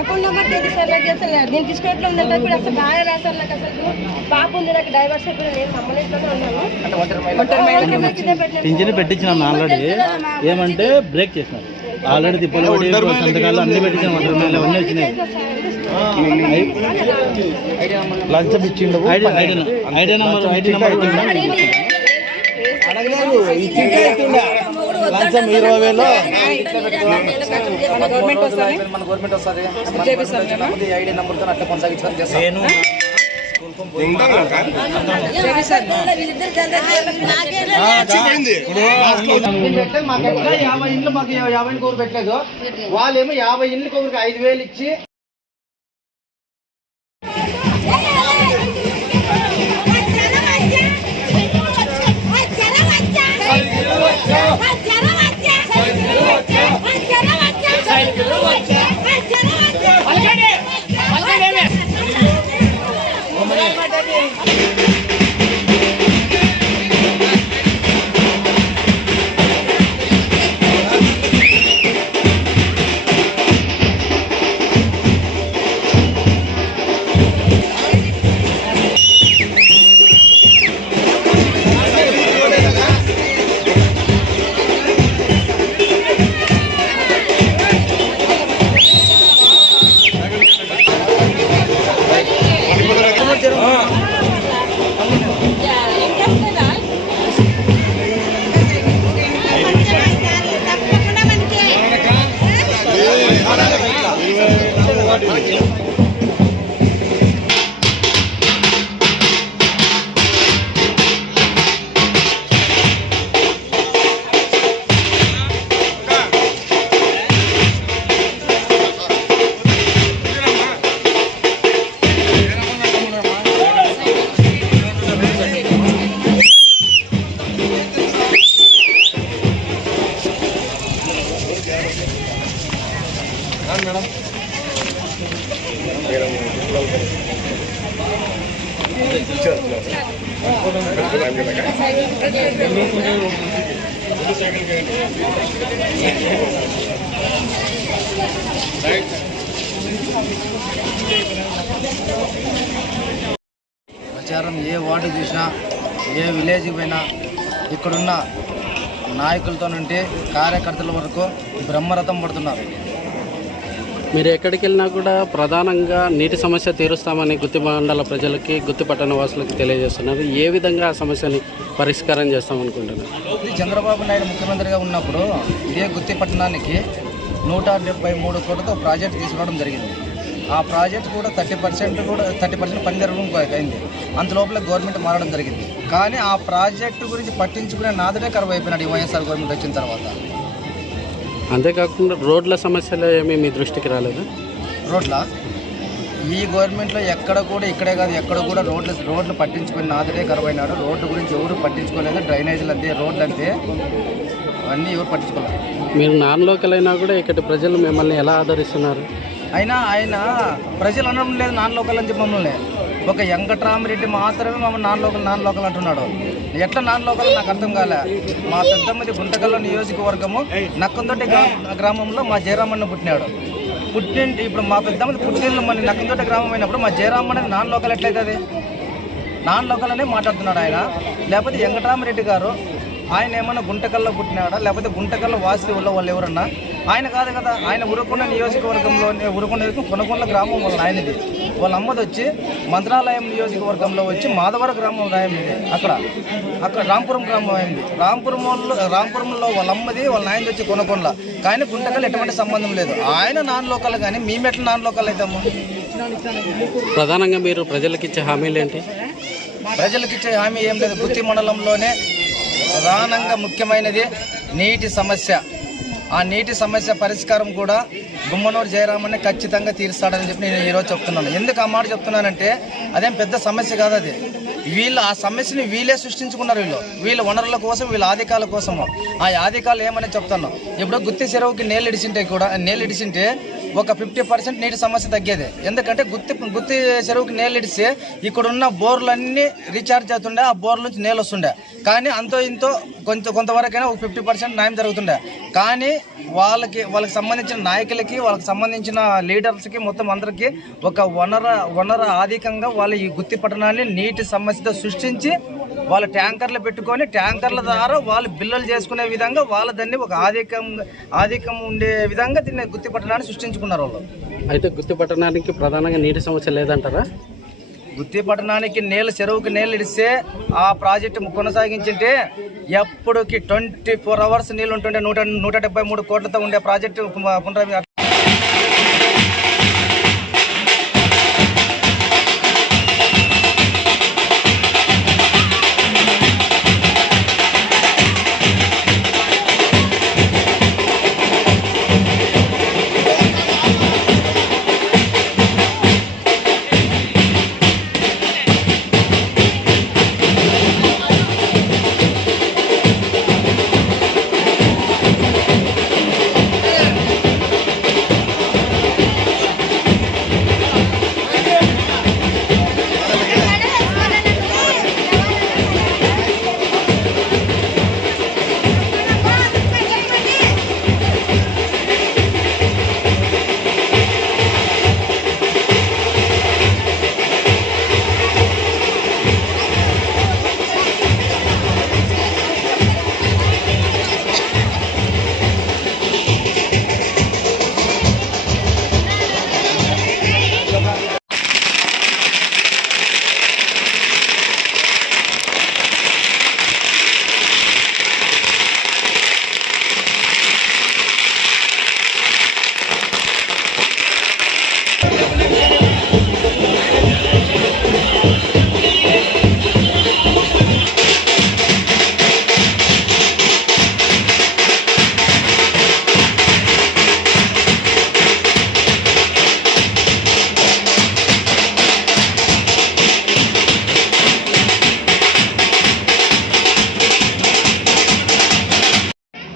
Account number తెలిసి select చేస్తలేదు. నేను తీసుకున్నట్లు ఉందంటే ఇప్పుడు అసలు బాగా రాశాను. నాకు అసలు పాప ఉంది, నాకు డైవర్స్ అయిపోయినా నేను నమ్మలేట్లోనే ఉన్నాను. పింఛన్ పెట్టించినాం ఆల్రెడీ. ఏమంటే బ్రేక్ చేసినారు ఆల్రెడీ. తిప్పలు సంతకాలు అన్ని పెట్టించాం. ఒంటరి మహిళ అన్నీ వచ్చినాయి. లంచం ఇచ్చిండు. ఐడి నెంబర్ లంచం 20,000 గవర్నమెంట్ వస్తుంది. ఐడి నెంబర్తో అట్లా కొనసాగించడం చేస్తాను. మాకు 50 ఇండ్లు, మాకు 50 కోరు పెట్టలేదు. వాళ్ళేమో 50 ఇండ్లు కోరికి 5,000 ఇచ్చి ప్రచారం ఏ వార్డు చూసినా, ఏ విలేజ్కి పోయినా ఇక్కడున్న నాయకులతో నుండి కార్యకర్తల వరకు బ్రహ్మరథం పడుతున్నారు. మీరు ఎక్కడికి వెళ్ళినా కూడా ప్రధానంగా నీటి సమస్య తీరుస్తామని గుత్తి మండల ప్రజలకి, గుత్తి పట్టణ వాసులకి తెలియజేస్తున్నారు. ఏ విధంగా ఆ సమస్యని పరిష్కారం చేస్తామనుకుంటున్నారు? చంద్రబాబు నాయుడు ముఖ్యమంత్రిగా ఉన్నప్పుడు ఇదే గుత్తి పట్టణానికి 173 కోట్లతో ప్రాజెక్టు తీసుకురావడం జరిగింది. ఆ ప్రాజెక్ట్ కూడా 30% పని జరగడం అయింది. అంతలోపల గవర్నమెంట్ మారడం జరిగింది. కానీ ఆ ప్రాజెక్టు గురించి పట్టించుకునే నాదుడే కరువు అయిపోయినాడు ఈ వైఎస్ఆర్ గవర్నమెంట్ వచ్చిన తర్వాత. అంతేకాకుండా రోడ్ల సమస్యలు ఏమీ మీ దృష్టికి రాలేదు? రోడ్ల ఈ గవర్నమెంట్లో ఎక్కడ కూడా, ఇక్కడే కాదు ఎక్కడ కూడా రోడ్లు పట్టించుకునే నాదుడే కరువు అయినాడు. రోడ్ల గురించి ఎవరు పట్టించుకోలేదు. డ్రైనేజీలు అంతే, రోడ్లు అంతే, అన్నీ ఎవరు పట్టించుకోలేదు. మీరు నాన్ లోకల్ అయినా కూడా ఇక్కడ ప్రజలు మిమ్మల్ని ఎలా ఆదరిస్తున్నారు? అయినా ఆయన ప్రజలు అనడం లేదు నాన్ లోకల్ అని చెప్పి మమ్మల్ని. ఒక వెంకట్రామరెడ్డి మాత్రమే మమ్మల్ని నాన్ లోకల్ అంటున్నాడు. ఎట్లా నాన్ లోకల్ నాకు అర్థం కాలే. మా పెద్దమ్మది గుంటకల్లో నియోజకవర్గము నక్కందొడ్డి గ్రామంలో మా జయరామన్న పుట్టినాడు. ఇప్పుడు మా పెద్దమ్మది పుట్టిన మళ్ళీ నక్కందొడ్డి గ్రామం అయినప్పుడు మా Jayaramanna non local ఎట్లయితుంది? Non local అనే మాట్లాడుతున్నాడు ఆయన. లేకపోతే వెంకటరామరెడ్డి గారు ఆయన ఏమన్నా గుంటకల్లో పుట్టినాడా, లేకపోతే గుంటకల్లో వాసి ఉన్న వాళ్ళు ఎవరన్నా? ఆయన కాదు కదా. ఆయన ఉరకొండ నియోజకవర్గంలో, ఉరకొండ కొనకొండ గ్రామం వాళ్ళ ఆయనది. వాళ్ళ అమ్మది వచ్చి మంత్రాలయం నియోజకవర్గంలో వచ్చి మాధవర గ్రామం రాయింది. అక్కడ రాంపురం గ్రామం అయింది. రాంపురంలో వాళ్ళ అమ్మది, వాళ్ళ నాయనది వచ్చి కొనకొండ. కానీ గుంటకల్ ఎటువంటి సంబంధం లేదు. ఆయన నాన్ లోకల్, కానీ మేమెట్లా నాన్ లోకల్ అవుతాము? ప్రధానంగా మీరు ప్రజలకు ఇచ్చే హామీలు ఏంటి? ప్రజలకు ఇచ్చే హామీ ఏం లేదు. గుత్తి మండలంలోనే ప్రధానంగా ముఖ్యమైనది నీటి సమస్య. ఆ నీటి సమస్య పరిష్కారం కూడా గుమ్మనూరు జయరామన్ని ఖచ్చితంగా తీరుస్తాడని చెప్పి నేను ఈరోజు చెప్తున్నాను. ఎందుకు ఆ మాట చెప్తున్నానంటే అదేం పెద్ద సమస్య కాదు. అది వీళ్ళు ఆ సమస్యని వీళ్ళే సృష్టించుకున్నారు. వీళ్ళ వనరుల కోసం, వీళ్ళ ఆధికాల కోసము. ఆ ఆధికాలు ఏమని చెప్తాను. ఇప్పుడు గుత్తి చెరువుకి నీళ్ళు ఇడిచింటే ఒక 50% నీటి సమస్య తగ్గేది. ఎందుకంటే గుత్తి చెరువుకి నీళ్ళు ఇడిస్తే ఇక్కడున్న బోర్లన్నీ రీఛార్జ్ అవుతుండే, ఆ బోర్ల నుంచి నీళ్ళు వస్తుండే. కానీ అంతో ఇంతో కొంతవరకైనా ఒక 50% న్యాయం జరుగుతుండే. కానీ వాళ్ళకి సంబంధించిన నాయకులకి వాళ్ళకి సంబంధించిన లీడర్స్కి మొత్తం అందరికీ ఒక వనర ఆధికంగా వాళ్ళు ఈ గుత్తి పట్టణాన్ని నీటి సమస్యతో సృష్టించి వాళ్ళ ట్యాంకర్లు పెట్టుకొని ట్యాంకర్ల ద్వారా వాళ్ళు బిల్లులు చేసుకునే విధంగా వాళ్ళ దాన్ని ఒక ఆధిక్యం ఉండే విధంగా దీన్ని గుత్తి పట్టణాన్ని సృష్టించుకున్నారు వాళ్ళు. అయితే గుత్తి పట్టణానికి ప్రధానంగా నీటి సమస్య లేదంటారా? గుత్తి పట్టణానికి చెరువుకి నీళ్ళు ఇడిస్తే ఆ ప్రాజెక్టు కొనసాగించింటే ఎప్పటికి 24 hours నీళ్ళు ఉంటుండే 173 కోట్లతో ఉండే ప్రాజెక్టు పునరావి.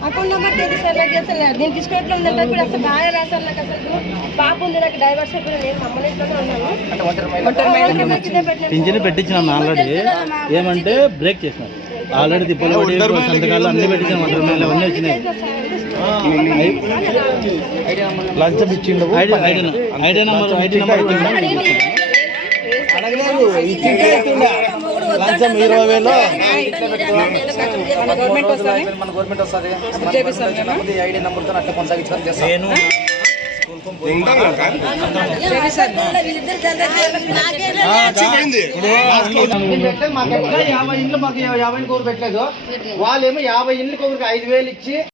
అకౌంట్ నెంబర్ తెలియదు సార్ నాకు అసలు నేను తీసుకున్నట్లు ఉందంటే ఇప్పుడు అసలు బాగా రాశారు నాకు అసలు పాప ఉంది నాకు డైవర్స్ కూడా నేను అమ్మ ఇంట్లోనే ఉన్నాను పింఛన్ పెట్టించినాం ఆల్రెడీ. ఏమంటే బ్రేక్ చేసినారు ఆల్రెడీ తిప్పలు సంతకాలు అన్ని పెట్టించాం. అవన్నీ వచ్చినాయి. లంచం ఇచ్చిండు. ఐడి నెంబర్ లంచం 20,000 మన గవర్నమెంట్ వస్తుంది ఐడి నెంబర్తో అట్లా కొనసాగించడం చేస్తాను. మాకు 50 ఇండ్లు మాకు 50 ఇండ్లు పెట్టలేదు. వాళ్ళేమో 50 ఇండ్లకి ఒకరికి 5,000 ఇచ్చి